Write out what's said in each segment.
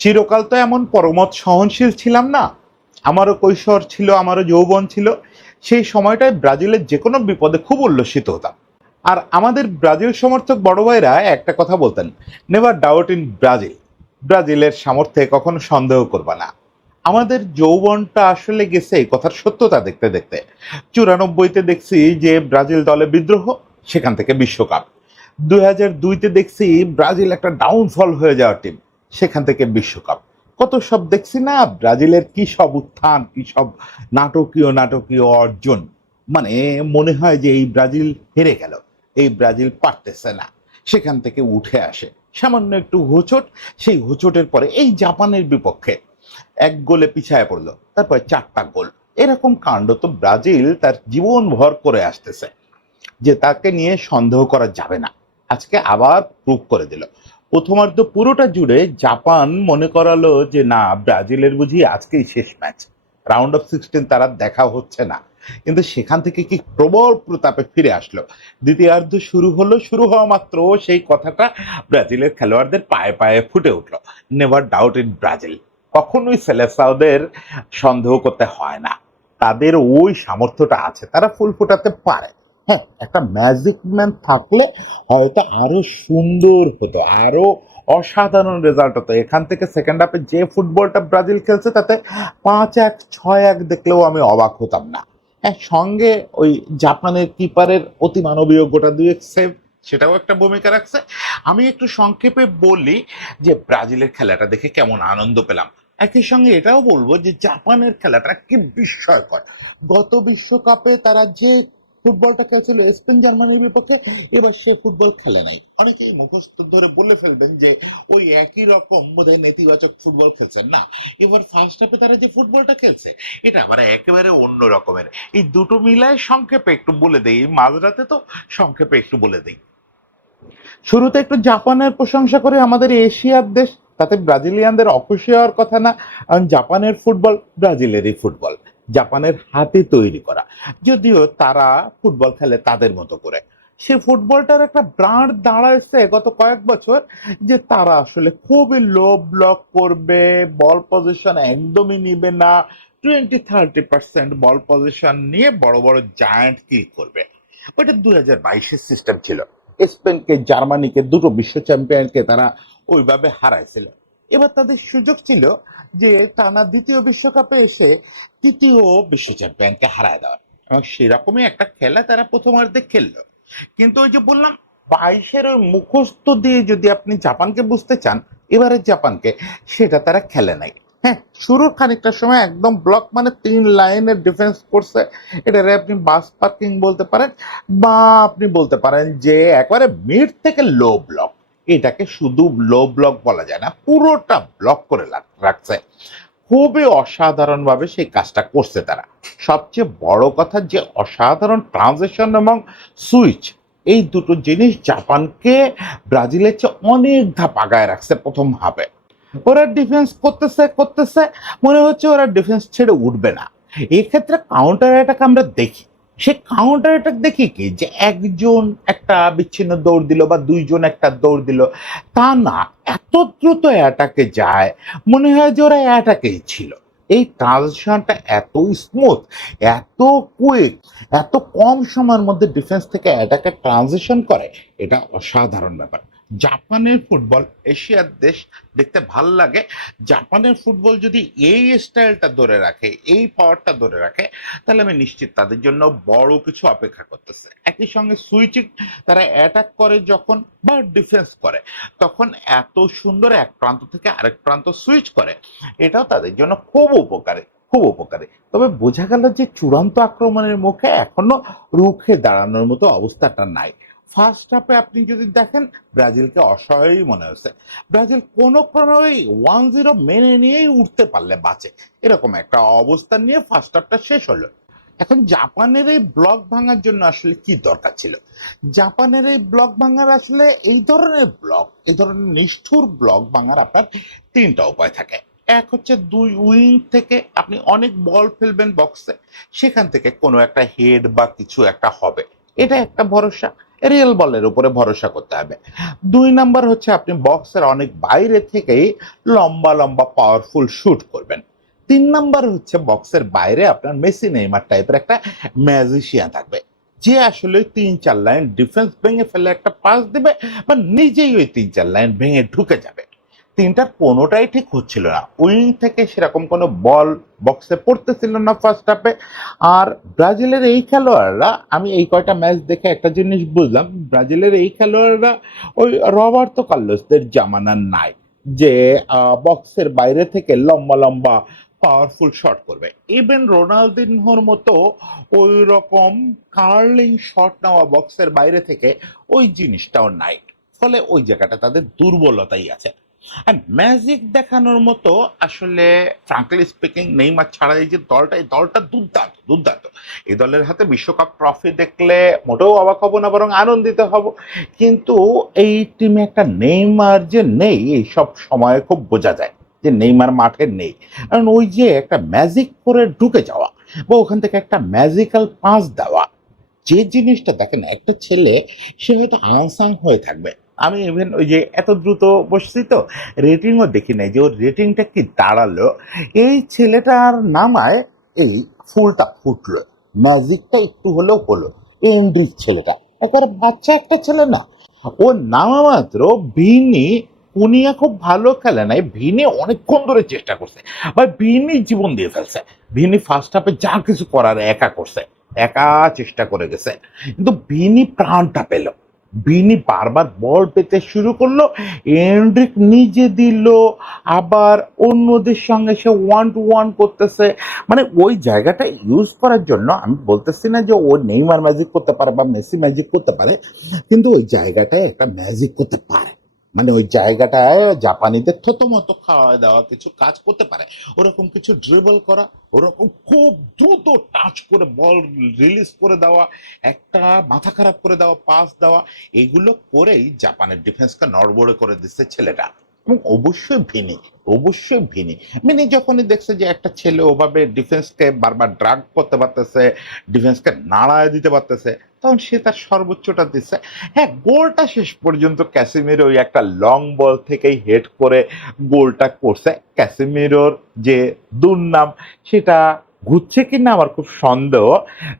চিরকাল তো এমন পরমত সহনশীল ছিলাম না। আমারও কৈশোর ছিল, আমারও যৌবন ছিল। সেই সময়টায় ব্রাজিলের যে কোনো বিপদে খুব উল্লসিত হতাম। আর আমাদের ব্রাজিল সমর্থক বড় ভাইরা একটা কথা বলতেন, নেভার ডাউট ইন ব্রাজিল। ব্রাজিলের সামর্থ্যে কখনো সন্দেহ করবা না। আমাদের যৌবনটা আসলে গেছে এই কথার সত্যতা দেখতে দেখতে। 94-তে দেখছি যে ব্রাজিল দলে বিদ্রোহ, সেখান থেকে বিশ্বকাপ। 2002-তে দেখছি ব্রাজিল একটা ডাউনফল হয়ে যাওয়া টিম, সেখান থেকে বিশ্বকাপ। কত সব দেখছি না, ব্রাজিলের কি সব উত্থান, কি সব নাটকীয় নাটকীয় অর্জন। মানে মনে হয় যে এই ব্রাজিল হেরে গেল, এই ব্রাজিল পারতেছে না, সেখান থেকে উঠে আসে সামান্য একটু হোঁচট। সেই হোঁচটের পরে এই জাপানের বিপক্ষে এক গোলে পিছায় পড়লো, তারপরে 4টা গোল। এরকম কাণ্ড তো ব্রাজিল তার জীবন ভর করে আসতেছে, যে তাকে নিয়ে সন্দেহ করা যাবে না। আজকে আবার প্রুভ করে দিল। প্রথমার্ধ পুরোটা জুড়ে জাপান মনে করালো যে না, ব্রাজিলের বুঝি আজকেই শেষ ম্যাচ, রাউন্ড অফ 16 তারা দেখা হচ্ছে না। কিন্তু সেখান থেকে কি প্রবল প্রতাপে ফিরে আসলো। দ্বিতীয়ার্ধ শুরু হলো, শুরু হওয়া মাত্র সেই কথাটা ব্রাজিলের খেলোয়াড়দের পায়ে পায়ে ফুটে উঠলো, নেভার ডাউট ইন ব্রাজিল। কখনোই সেলেসাওদের সন্দেহ করতে হয় না, তাদের ওই সামর্থ্যটা আছে, তারা ফুল ফোটাতে পারে। হ্যাঁ, একটা ম্যাজিক ম্যান থাকলে হয়তো আরো সুন্দর হতো, আরো অসাধারণ রেজাল্ট হতো। এখান থেকে সেকেন্ড হাফে যে ফুটবলটা ব্রাজিল খেলছে তাতে 5-1 6-1 দেখলেও আমি অবাক হতাম না। হ্যাঁ, সঙ্গে ওই জাপানের কিপারের অতি মানবীয় গোটা দুয়েক সেভ, সেটাও একটা ভূমিকা রাখছে। আমি একটু সংক্ষেপে বলি যে ব্রাজিলের খেলাটা দেখে কেমন আনন্দ পেলাম। একই সঙ্গে এটাও বলবো যে জাপানের খেলাটা কি বিস্ময়কর। গত বিশ্বকাপে তারা যে ফুটবলটা খেলছিল স্পেন জার্মানির বিপক্ষে, এবার সে ফুটবল খেলে নাই। অনেকেই মুখস্থ ধরে বলে ফেলবেন যে ওই একই রকম বোধহয় নেতিবাচক ফুটবল খেলছেন না, এবার ফার্স্ট হাফে তারা যে ফুটবলটা খেলছে এটা আবার একেবারে অন্য রকমের। এই দুটো মিলায় সংক্ষেপে একটু বলে দেই, মাঝরাতে তো সংক্ষেপে একটু বলে দেই। শুরুতে একটু জাপানের প্রশংসা করে, আমাদের এশিয়ার দেশ, তাতে ব্রাজিলিয়ানদের অখুশি হওয়ার কথা না। কারণ জাপানের ফুটবল ব্রাজিলেরই ফুটবল, জাপানের হাতে তৈরি করা। যদিও তারা ফুটবল খেলে তাদের মতো করে, সে ফুটবলটার একটা ব্র্যান্ড দাঁড়াইছে গত কয়েক বছর, যে তারা আসলে খুবই লো ব্লক করবে, বল পজিশন একদমই নিবে না, 20-30% বল পজিশন নিয়ে বড় বড় জায়ান্ট কিল করবে। ওইটা 2022-এর সিস্টেম ছিল। স্পেনকে, জার্মানিকে, দুটো বিশ্ব চ্যাম্পিয়নকে তারা ওইভাবে হারাইছিল। এবার তাদের সুযোগ ছিল যে টানা দ্বিতীয় বিশ্বকাপে এসে তৃতীয় বিশ্ব চ্যাম্পিয়নকে হারায় দেওয়ার, এবং সেরকমই একটা খেলা তারা প্রথমার্ধে খেললো। কিন্তু ওই যে বললাম, 22-এর ওই মুখস্থ দিয়ে যদি আপনি জাপানকে বুঝতে চান, এবারের জাপানকে, সেটা তারা খেলে নাই। হ্যাঁ, শুরুর খানিকটা সময় একদম ব্লক মানে 3 লাইনের ডিফেন্স করছে। এটারে আপনি বাস পার্কিং বলতে পারেন, বা আপনি বলতে পারেন যে একবারে মিড থেকে লো ব্লক। এটাকে শুধু লো ব্লক বলা যায় না, পুরোটা ব্লক করে রাখছে। খুবই অসাধারণভাবে সেই কাজটা করছে তারা। সবচেয়ে বড় কথা যে অসাধারণ ট্রানজিশন এবং সুইচ, এই দুটো জিনিস জাপানকে ব্রাজিলের চেয়ে অনেক ধাপ আগায় রাখছে প্রথম হাফে। ওরা ডিফেন্স করতেছে করতেছে, মনে হচ্ছে ওরা ডিফেন্স ছেড়ে উঠবে না। এক্ষেত্রে কাউন্টার অ্যাটাক আমরা দেখি। সে কাউন্টার অ্যাটাক দেখি কি, যে একজন একটা বিচ্ছিন্ন দৌড় দিল বা দুইজন একটা দৌড় দিল, তা না, এত দ্রুত অ্যাটাকে যায়, মনে হয় যে ওরা অ্যাটাকেই ছিল। এই ট্রানজিশনটা এত স্মুথ, এত কুইক, এত কম সময়ের মধ্যে ডিফেন্স থেকে অ্যাটাকে ট্রানজিশন করে, এটা অসাধারণ ব্যাপার। জাপানের ফুটবল এশিয়ার দেশ, দেখতে ভাল লাগে। জাপানের ফুটবল যদি এই স্টাইলটা ধরে রাখে, এই পাওয়ারটা ধরে রাখে, তাহলে আমি নিশ্চিত তাদের জন্য বড় কিছু অপেক্ষা করতেছে। একই সঙ্গে সুইচিং, তারা অ্যাটাক করে যখন বা ডিফেন্স করে, তখন এত সুন্দর এক প্রান্ত থেকে আরেক প্রান্ত সুইচ করে, এটাও তাদের জন্য খুব উপকারী, খুব উপকারী। তবে বোঝা গেল যে চূড়ান্ত আক্রমণের মুখে এখনো রুখে দাঁড়ানোর মতো অবস্থাটা নাই। ফার্স্ট হাফে আপনি যদি দেখেন, ব্রাজিলকে অসহায়ই মনে হচ্ছে। ব্রাজিল কোনো ক্রমেই 1-0 মেনে নিয়েই উঠতে পারলে বাঁচে, এরকম একটা অবস্থান নিয়ে ফার্স্ট হাফটা শেষ হলো। এখন জাপানের এই ব্লক ভাঙার জন্য আসলে কি দরকার ছিল? জাপানের এই ব্লক ভাঙার আসলে এই ধরনের ব্লক, এই ধরনের নিষ্ঠুর ব্লক ভাঙার আপনার 3টা উপায় থাকে। এক হচ্ছে দুই উইং থেকে আপনি অনেক বল ফেলবেন বক্সে, সেখান থেকে কোনো একটা হেড বা কিছু একটা হবে, এটা একটা ভরসা, রিয়েল বলের উপরে ভরসা করতে হবে। 2 নাম্বার হচ্ছে আপনি বক্সের অনেক বাইরে থেকেই লম্বা লম্বা পাওয়ারফুল শুট করবেন। 3 নাম্বার হচ্ছে বক্সের বাইরে আপনার মেসি নেইমার টাইপের একটা ম্যাজিশিয়ান থাকবে, যে আসলে 3-4 লাইন ডিফেন্স ভেঙে ফেলে একটা পাস দিবে বা নিজেই ওই 3-4 লাইন ভেঙে ঢুকে যাবে। তিনটার কোনোটাই ঠিক হচ্ছিল না, উইং থেকে সেরকম কোনো বল বক্সে পড়তেছিল না ফার্স্ট হাফে। আর ব্রাজিলের এই খেলোয়াড়রা, আমি এই কয়টা ম্যাচ দেখে একটা জিনিস বুঝলাম, ব্রাজিলের এই খেলোয়াড়রা ওই রবার্তো কার্লোসদের জামানার নাই, যে বক্সের বাইরে থেকে লম্বা লম্বা পাওয়ারফুল শট করবে। ইভেন রোনালদিনহোর মতো ওই রকম কার্লিং শট নেওয়া বক্সের বাইরে থেকে ওই জিনিসটাও নাই। ফলে ওই জায়গাটা তাদের দুর্বলতাই আছে। আর ম্যাজিক দেখানোর মতো আসলে ফ্রাঙ্কলি স্পিকিং নেইমার ছাড়া এই যে দলটা, এই দলটা দুর্দান্ত দুর্দান্ত। এই দলের হাতে বিশ্বকাপ ট্রফি দেখলে মোটেও অবাক হব না, বরং আনন্দিত হব। কিন্তু এই টিমে একটা নেইমার যে নেই, এই সব সময় খুব বোঝা যায় যে নেইমার মাঠে নেই। কারণ ওই যে একটা ম্যাজিক করে ঢুকে যাওয়া বা ওখান থেকে একটা ম্যাজিক্যাল পাস দেওয়া, যে জিনিসটা দেখেন একটা ছেলে সে হয়তো আনসাং হয়ে থাকবে। আমি ইভেন ওই যে এত দ্রুত বসছি তো রেটিংও দেখি নাই যে ওর রেটিংটা কি দাঁড়ালো। এই ছেলেটার নামায় এই ফুলটা ফুটলো, ম্যাজিকটা একটু হলেও হলো। এন্ড্রিক ছেলেটা একেবারে বাচ্চা একটা ছেলে না, ওর নামা মাত্র ভিনি, পুনিয়া খুব ভালো খেলে নাই, ভিনি অনেকক্ষণ ধরে চেষ্টা করছে, বা ভিনি জীবন দিয়ে ফেলছে। ভিনি ফার্স্ট হাফে যা কিছু করার একা করছে, একা চেষ্টা করে গেছে, কিন্তু ভিনি প্রাণটা পেল। ভিনি বারবার বল পেতে শুরু করলো, এন্ড্রিক নিজে দিল, আবার অন্যদের সঙ্গে সে 1-to-1 করতেছে। মানে ওই জায়গাটা ইউজ করার জন্য আমি বলতেছি না যে ও নেইমার ম্যাজিক করতে পারে বা মেসি ম্যাজিক করতে পারে, কিন্তু ওই জায়গাটায় একটা ম্যাজিক করতে পারে। মানে ওই জায়গাটায় জাপানিদের থতমত খাওয়া দেওয়া কিছু কাজ করতে পারে, ওরকম কিছু ড্রিবল করা, ওরকম খুব দ্রুত টাচ করে বল রিলিজ করে দেওয়া, একটা মাথা খারাপ করে দেওয়া পাস দেওয়া, এগুলো করেই জাপানের ডিফেন্সকে নড়বড়ে করে দিচ্ছে ছেলেটা। এবং অবশ্যই ভিনি, অবশ্যই ভিনি, ভিনি যখনই দেখছে যে একটা ছেলে ওভাবে ডিফেন্সকে বারবার ড্রাগ করতে পারতেছে, ডিফেন্সকে নাড়ায় দিতে পারতেছে, তখন সে তার সর্বোচ্চটা দিচ্ছে। হ্যাঁ, গোলটা শেষ পর্যন্ত ক্যাসিমিরো ওই একটা লং বল থেকেই হেড করে গোলটা করছে। ক্যাসিমিরোর যে দুর্নাম সেটা ঘুরছে কিনা আমার খুব সন্দেহ।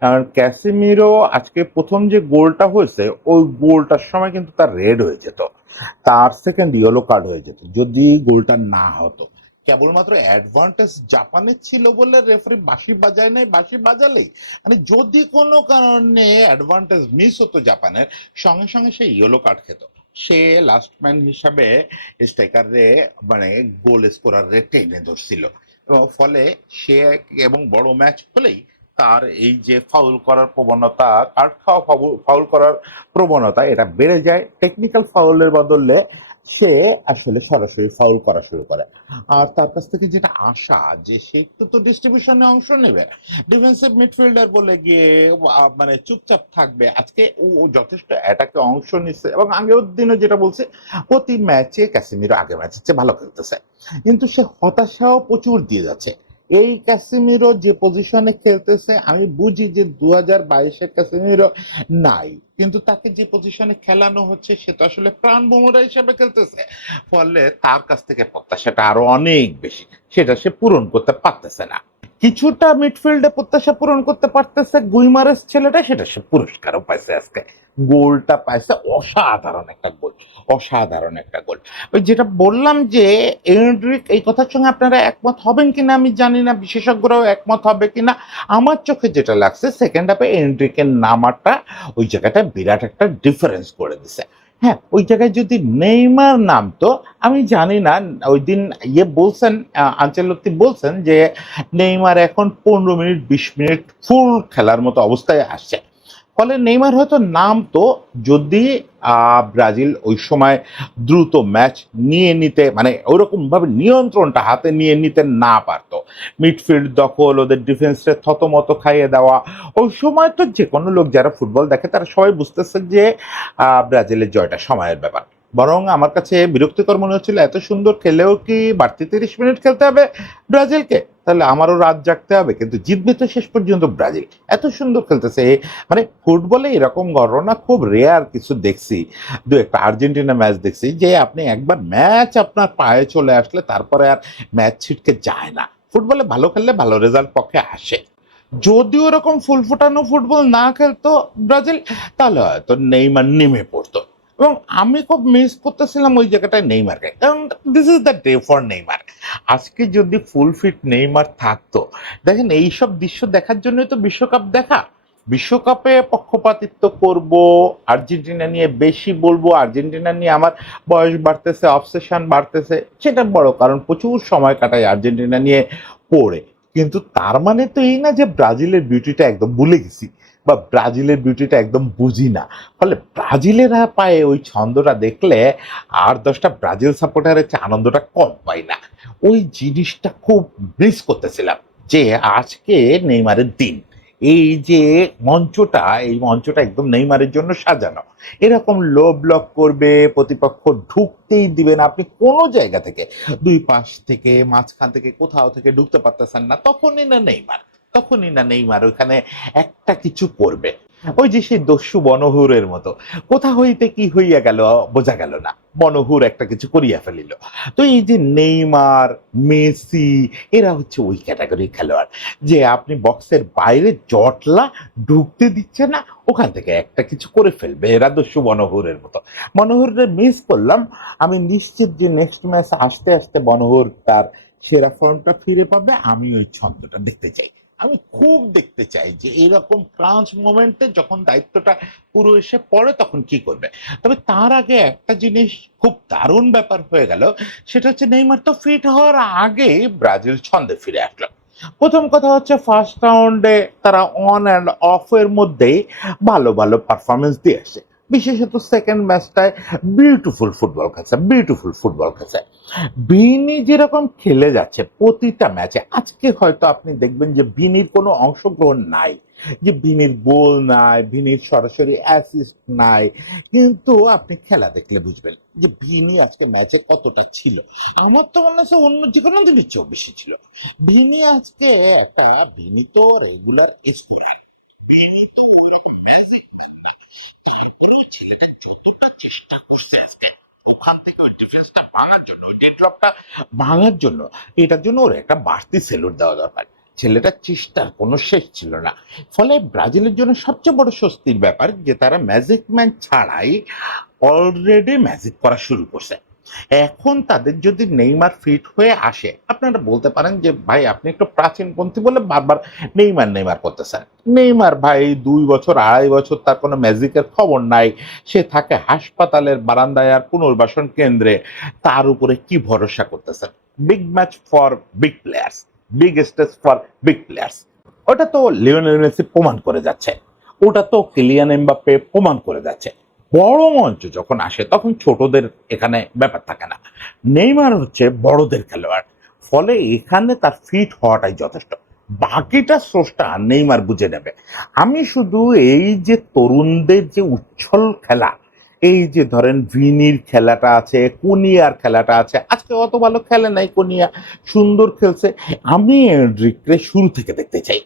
কারণ ক্যাসিমিরো আজকে প্রথম যে গোলটা হয়েছে ওই গোলটার সময় কিন্তু তার রেড হয়ে যেত, তার সেকেন্ড ইয়েলো কার্ড হয়ে যেত যদি গোলটা না হতো। কেবলমাত্র অ্যাডভান্টেজ জাপানের ছিল বলে রেফারি বাঁশি বাজায় নাই, বাঁশি বাজালেই মানে যদি কোনো কারণে অ্যাডভান্টেজ মিস হতো জাপানের, সঙ্গে সঙ্গে সে ইয়েলো কার্ড খেত। সে লাস্ট ম্যান হিসাবে স্ট্রাইকারে মানে গোল স্কোরার টেনে ধরছিল, এবং ফলে সে এবং বড় ম্যাচ হলেই তার এই যে ফাউল করার প্রবণতা, কার্ড খাওয়া ফাউল করার প্রবণতা, এটা বেড়ে যায়। টেকনিক্যাল ফাউলের বদলে সে আসলে সরাসরি ফাউল করা শুরু করে। আর তার কাছ থেকে যেটা আশা যে সে একটু তো ডিস্ট্রিবিউশনে অংশ নেবে, ডিফেন্সিভ মিডফিল্ডার বলে গিয়ে মানে চুপচাপ থাকবে। আজকে ও যথেষ্ট অ্যাটাকে অংশ নিচ্ছে, এবং আগের দিনও যেটা বলছে প্রতি ম্যাচে ক্যাসিমিরো আগে ম্যাচের চেয়ে ভালো খেলতেছে, কিন্তু সে হতাশাও প্রচুর দিয়ে যাচ্ছে। এই ক্যাসিমিরো যে পজিশনে খেলতেছে, আমি বুঝি যে 2022-এর ক্যাসিমিরো নাই, কিন্তু তাকে যে পজিশনে খেলানো হচ্ছে সে তো আসলে প্রাণ ভোমরা হিসেবে খেলতেছে। ফলে তার কাছ থেকে প্রত্যাশাটা আরো অনেক বেশি, সেটা সে পূরণ করতে পারতেছে না। কিছুটা মিডফিল্ডে প্রত্যাশা পূরণ করতে পারতেছে গুইমারেস ছেলেটা, সেটা সে পুরস্কারও পাইছে আজকে, গোলটা পাইছে। অসাধারণ একটা গোল, অসাধারণ একটা গোল। ওই যেটা বললাম যে এন্ড্রিক, এই কথার সঙ্গে আপনারা একমত হবেন কিনা আমি জানি না, বিশেষজ্ঞরাও একমত হবে কিনা। আমার চোখে যেটা লাগছে সেকেন্ড হাফে এন্ড্রিকের নামাটা ওই জায়গাটা বিরাট একটা ডিফারেন্স করে দিছে। হ্যাঁ, ওই জায়গায় যদি নেইমার নামতো, আমি জানি না, ওই দিন বলছেন আনচেলত্তি বলছেন যে নেইমার এখন 15 মিনিট 20 মিনিট ফুল খেলার মতো অবস্থায় আসছে। ফলে নেইমার হয়তো নামতো যদি ব্রাজিল ওই সময় দ্রুত ম্যাচ নিয়ে নিতে, মানে ওইরকম ভাবে নিয়ন্ত্রণটা হাতে নিয়ে নিতে না পারতো। মিডফিল্ড দখল, ওদের ডিফেন্সে থতমত খাইয়ে দেওয়া, ওই সময় তো যে কোনো লোক যারা ফুটবল দেখে তারা সবাই বুঝতেছে যে ব্রাজিলের জয়টা সময়ের ব্যাপার। বরং আমার কাছে বিরক্তিকর মনে হচ্ছিল, এত সুন্দর খেলেও কি বাড়তি 30 মিনিট খেলতে হবে ব্রাজিলকে? তাহলে আমারও রাত জাগতে হবে, কিন্তু জিতবে তো শেষ পর্যন্ত ব্রাজিল। এত সুন্দর খেলতেছে, মানে ফুটবলে এরকম ঘটনা খুব রেয়ার কিছু দেখছি। দু একটা আর্জেন্টিনা ম্যাচ দেখছি যে আপনি একবার ম্যাচ আপনার পায়ে চলে আসলে তারপরে আর ম্যাচ ছিটকে যায় না। ফুটবলে ভালো খেললে ভালো রেজাল্ট পক্ষে আসে। যদিও এরকম ফুল ফুটানো ফুটবল না খেলতো ব্রাজিল, তাহলে হয়তো নেইমার নেমে পড়তো। এবং আমি খুব মিস করতেছিলাম ওই জায়গাটায় নেইমারকে, কারণ this is the day for Neymar. আজকে যদি ফুল ফিট নেইমার থাকতো, দেখেন এইসব দৃশ্য দেখার জন্যই তো বিশ্বকাপ দেখা। বিশ্বকাপে পক্ষপাতিত্ব করব, আর্জেন্টিনা নিয়ে বেশি বলবো, আর্জেন্টিনা নিয়ে আমার বয়স বাড়তেছে, অবসেশন বাড়তেছে, সেটা বড় কারণ প্রচুর সময় কাটাই আর্জেন্টিনা নিয়ে পড়ে। কিন্তু তার মানে তো এই না যে ব্রাজিলের বিউটিটা একদম ভুলে গেছি বা ব্রাজিলের বিউটিটা একদম বুঝি না। ফলে ব্রাজিলের পায়ে ওই ছন্দটা দেখলে আর 10টা ব্রাজিল সাপোর্টারের চেয়ে আনন্দটা কম পাই না। ওই জিনিসটা খুব মিস করতেছিলাম যে আজকে নেইমারের দিন। এই যে মঞ্চটা, এই মঞ্চটা একদম নেইমারের জন্য সাজানো। এরকম লো ব্লক করবে, প্রতিপক্ষ ঢুকতেই দিবে না, আপনি কোনো জায়গা থেকে, দুই পাশ থেকে, মাঝখান থেকে, কোথাও থেকে ঢুকতে পারতেছেন না, তখনই না নেইমার ওখানে একটা কিছু করবে। ওই যে সেই দস্যু বনহুরের মতো, কোথা হইতে কি হইয়া গেল বোঝা গেল না, বনহুর একটা কিছু করিয়া ফেলিল। তো এই যে নেইমার, মেসি, এরা হচ্ছে ওই ক্যাটাগরির খেলোয়াড় যে আপনি বক্সের বাইরে জটলা ঢুকতে দিচ্ছে না, ওখান থেকে একটা কিছু করে ফেলবে। এরা দস্যু বনহুরের মতো। বনহুরের মিস করলাম। আমি নিশ্চিত যে নেক্সট ম্যাচ আসতে আসতে বনহুর তার সেরা ফর্মটা ফিরে পাবে। আমি ওই ছন্দটা দেখতে চাই। আমি খুব দেখতে চাই যে এরকম ক্রাঞ্চ মোমেন্টে যখন দায়িত্বটা পুরো এসে পড়ে তখন কি করবে। তবে তার আগে একটা জিনিস খুব দারুণ ব্যাপার হয়ে গেল, সেটা হচ্ছে নেইমার তো ফিট হওয়ার আগে ব্রাজিল ছন্দে ফিরে আসলো। প্রথম কথা হচ্ছে ফার্স্ট রাউন্ডে তারা অন অ্যান্ড অফ এর মধ্যেই ভালো ভালো পারফরমেন্স দিয়ে আসে। বিশেষত সেকেন্ড ম্যাচটায় বিউটিফুল ফুটবল খেলছে। বিনি যেরকম খেলে যাচ্ছে প্রতিটা ম্যাচে, আজকে হয়তো আপনি দেখবেন যে বিনির কোনো অংশগ্রহণ নাই, যে বিনির গোল নাই, বিনির সরাসরি অ্যাসিস্ট নাই, কিন্তু আপনি খেলা দেখলে বুঝবেন যে বিনি আজকে ম্যাচে কতটা ছিল। আমার তো মনে হচ্ছে অন্য যে কোনো দিনের চেয়েও বেশি ছিল। ভিনি আজকে একটা, ভিনি তো রেগুলার স্কোরার, ভিনি তো ওইরকম ম্যাজিক না। তারপরেও ছেলেটা যতটা চেষ্টা করছে আজকে ওখান থেকে ওই ডিফেন্সটা ভাঙার জন্য, ওই ডেডলকটা ভাঙার জন্য, এটার জন্য ওর একটা বাড়তি সেলুট দেওয়া দরকার। ছেলেটার চেষ্টার কোনো শেষ ছিল না। ফলে ব্রাজিলের জন্য সবচেয়ে বড় স্বস্তির ব্যাপার যে তারা ম্যাজিক ম্যান ছাড়াই অলরেডি ম্যাজিক করা শুরু করছে। এখন তাদের যদি নেইমার ফিট হয়ে আসে, আপনারা বলতে পারেন যে ভাই আপনি একটু প্রাচীনপন্থী বলে বারবার নেইমার করতেছেন। নেইমার ভাই 2 বছর 2.5 বছর তার কোনো ম্যাজিকের খবর নাই। সে থাকে হাসপাতালের বারান্দায় আর পুনর্বাসন কেন্দ্রে। তার উপরে কি ভরসা করতেছেন? Big match for big players, big stage for big players. ওটা তো লিওনেল মেসি প্রমাণ করে যাচ্ছে, ওটা তো কিলিয়ান এমবাপ্পে প্রমাণ করে যাচ্ছে। বড় মঞ্চ যখন আসে তখন ছোটদের এখানে ব্যাপার থাকে না। নেইমার হচ্ছে বড়দের খেলোয়াড়, ফলে এখানে তার ফিট হওয়াটাই যথেষ্ট। বাকিটা স্রষ্টা নেইমার বুঝে নেবে। আমি শুধু এই যে তরুণদের যে উচ্ছল খেলা, এই যে ধরেন ভিনির খেলাটা আছে, কুনিয়ার খেলাটা আছে, আজকে অত ভালো খেলে নাই কুনিয়া, সুন্দর খেলছে। আমি এনরিককে শুরু থেকে দেখতে চাই।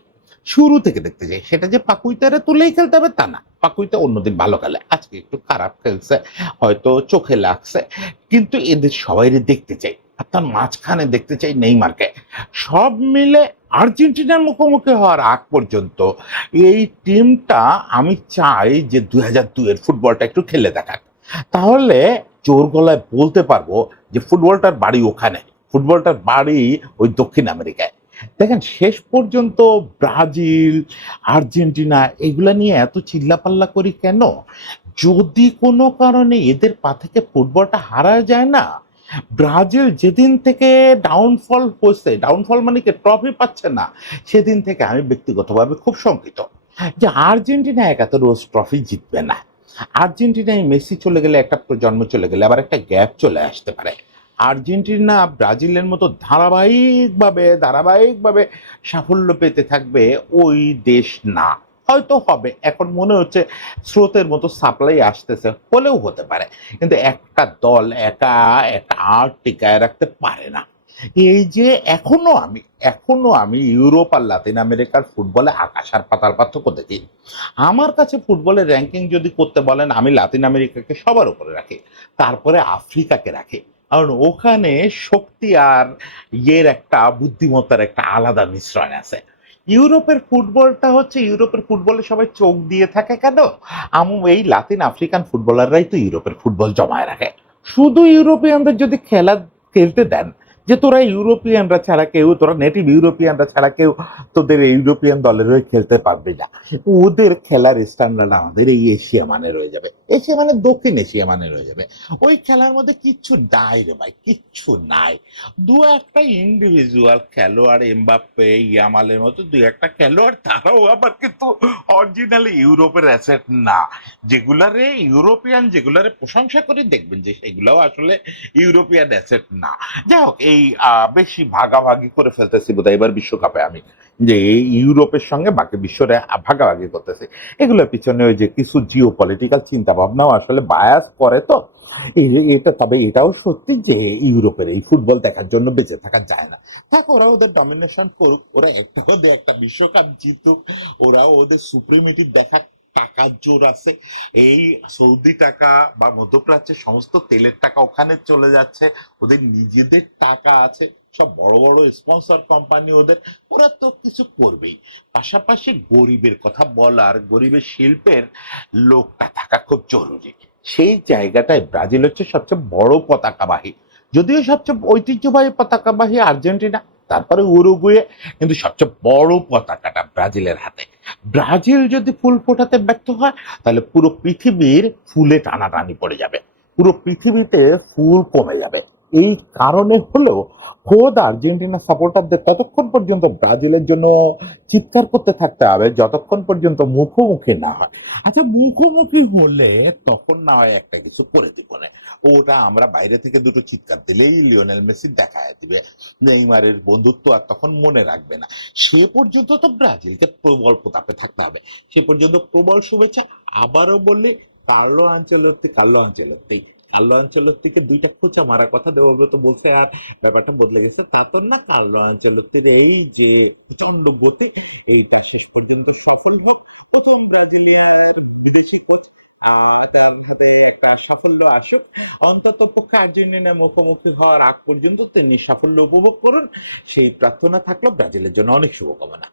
সেটা যে পাকুইতারে তুলেই খেলতে হবে তা না। পাকুইতা অন্যদিন ভালো খেলে, আজকে একটু খারাপ খেলছে, হয়তো চোখে লাগছে, কিন্তু এদের সবাইরে দেখতে চাই। আর তার মাঝখানে দেখতে চাই নেইমারকে। সব মিলে আর্জেন্টিনার মুখোমুখি হওয়ার আগ পর্যন্ত এই টিমটা আমি চাই যে 2002-এর ফুটবলটা একটু খেলে দেখাক। তাহলে জোর গলায় বলতে পারবো যে ফুটবলটার বাড়ি ওখানে, ফুটবলটার বাড়ি ওই দক্ষিণ আমেরিকায়। দেখেন শেষ পর্যন্ত ব্রাজিল, আর্জেন্টিনা এগুলা নিয়ে এত চিল্লাপাল্লা করি কেন? যদি কোনো কারণে এদের পা থেকে ফুটবলটা হারা যায় না, ব্রাজিল যেদিন থেকে ডাউনফল হচ্ছে, ডাউনফল মানে কি ট্রফি পাচ্ছে না, সেদিন থেকে আমি ব্যক্তিগতভাবে খুব শঙ্কিত যে আর্জেন্টিনা একা তো রোজ ট্রফি জিতবে না। আর্জেন্টিনায় মেসি চলে গেলে, একটা প্রজন্ম চলে গেলে আবার একটা গ্যাপ চলে আসতে পারে। আর্জেন্টিনা ব্রাজিলের মতো ধারাবাহিকভাবে সাফল্য পেতে থাকবে ওই দেশ না। হয়তো হবে, এখন মনে হচ্ছে স্রোতের মতো সাপ্লাই আসতেছে, হলেও হতে পারে। কিন্তু একটা দল একা একটা আর টিকায় রাখতে পারে না। এই যে এখনো আমি ইউরোপ আর লাতিন আমেরিকার ফুটবলে আকাশ আর পাতাল পার্থক্য দেখি। আমার কাছে ফুটবলের র্যাঙ্কিং যদি করতে বলেন, আমি লাতিন আমেরিকাকে সবার উপরে রাখি, তারপরে আফ্রিকাকে রাখি। কারণ ওখানে শক্তি আর ইয়ের একটা বুদ্ধিমত্তার একটা আলাদা মিশ্রণ আছে। ইউরোপের ফুটবলে সবাই চোখ দিয়ে থাকে কেন? এই লাতিন আফ্রিকান ফুটবলাররাই তো ইউরোপের ফুটবল জমায় রাখে। শুধু ইউরোপিয়ানদের যদি খেলতে দেন, যে তোরা নেটিভ ইউরোপিয়ানরা ছাড়া কেউ তোদের ইউরোপিয়ান দলের হয়ে খেলতে পারবে না, ওদের খেলার স্ট্যান্ডার্ড আমাদের এই এশিয়া মানের হয়ে যাবে, এশিয়া মানে দক্ষিণ এশিয়া মানের হয়ে যাবে। ওই খেলার মধ্যে কিচ্ছু নাই রে ভাই, কিচ্ছু নাই। দু একটা ইন্ডিভিজুয়াল খেলোয়াড়, এমবাপ্পে, ইয়ামালের মতো দু একটা খেলোয়াড়, তারাও আবার কিন্তু অরিজিনালি ইউরোপের অ্যাসেট না। যেগুলারে প্রশংসা করে দেখবেন যে সেগুলাও আসলে ইউরোপিয়ান অ্যাসেট না। যাই হোক, এই বেশি ভাগাভাগি করে ফেলতেছি বোধহয় এবার বিশ্বকাপে আমি, যে এই ইউরোপের সঙ্গে বাকি বিশ্বরে ভাগাভাগি করতেছি। এগুলোর পিছনে ওই যে কিছু জিও পলিটিক্যাল চিন্তা ভাবনাও আসলে বায়াস করে। তো তবে এটাও সত্যি যে ইউরোপের এই ফুটবল দেখার জন্য বেঁচে থাকা যায় না। থাক, ওরা ওদের ডমিনেশন করুক, ওরা একটা বিশ্বকাপ জিতুক, ওরাও ওদের সুপ্রিমিটি দেখাক। টাকার জোর আছে, এই সৌদি টাকা বা মধ্যপ্রাচ্যের সমস্ত তেলের টাকা ওখানে চলে যাচ্ছে, ওদের নিজেদের টাকা আছে, সব বড় বড় স্পন্সর কোম্পানি ওদের, ওরা তো কিছু করবেই। পাশাপাশি গরিবের কথা বলার, গরিবের শিল্পের লোকটা থাকা খুব জরুরি। সেই জায়গাটায় ব্রাজিল হচ্ছে সবচেয়ে বড় পতাকাবাহী। যদিও সবচেয়ে ঐতিহ্যবাহী পতাকাবাহী আর্জেন্টিনা, তারপরে উরুগুয়ে, কিন্তু সবচেয়ে বড় পতাকাটা ব্রাজিলের হাতে। ব্রাজিল যদি ফুল ফোটাতে ব্যর্থ হয়, তাহলে পুরো পৃথিবীর ফুলে টানাটানি পড়ে যাবে, পুরো পৃথিবীতে ফুল কমে যাবে। এই কারণে হলো খোদ আর্জেন্টিনা সাপোর্টারদের ততক্ষণ পর্যন্ত ব্রাজিলের জন্য চিৎকার করতে থাকতে হবে যতক্ষণ পর্যন্ত মুখোমুখি না হয়। আচ্ছা, মুখোমুখি হলে তখন না হয় একটা কিছু করে দিব না, ওটা আমরা বাইরে থেকে দুটো চিৎকার দিলেই লিওনেল মেসি দেখায় দিবে, নেইমারের বন্ধুত্ব আর তখন মনে রাখবে না। সে পর্যন্ত তো ব্রাজিলকে প্রবল প্রতাপে থাকতে হবে। সে পর্যন্ত প্রবল শুভেচ্ছা। আবারও বললি, কার্লো আনচেলত্তিকে দুইটা খোঁচা মারার কথা দেবব্রত বলছে, আর ব্যাপারটা বদলে গেছে তা তো না। কার্লো আনচেলত্তির এই যে প্রচন্ড গতি, এইটা শেষ পর্যন্ত সফল হোক। প্রথম ব্রাজিলিয়ার বিদেশি কোচ, তার হাতে একটা সাফল্য আসুক। অন্তত পক্ষে আর্জেন্টিনার মুখোমুখি হওয়ার আগ পর্যন্ত তিনি সাফল্য উপভোগ করুন, সেই প্রার্থনা থাকলো। ব্রাজিলের জন্য অনেক শুভকামনা।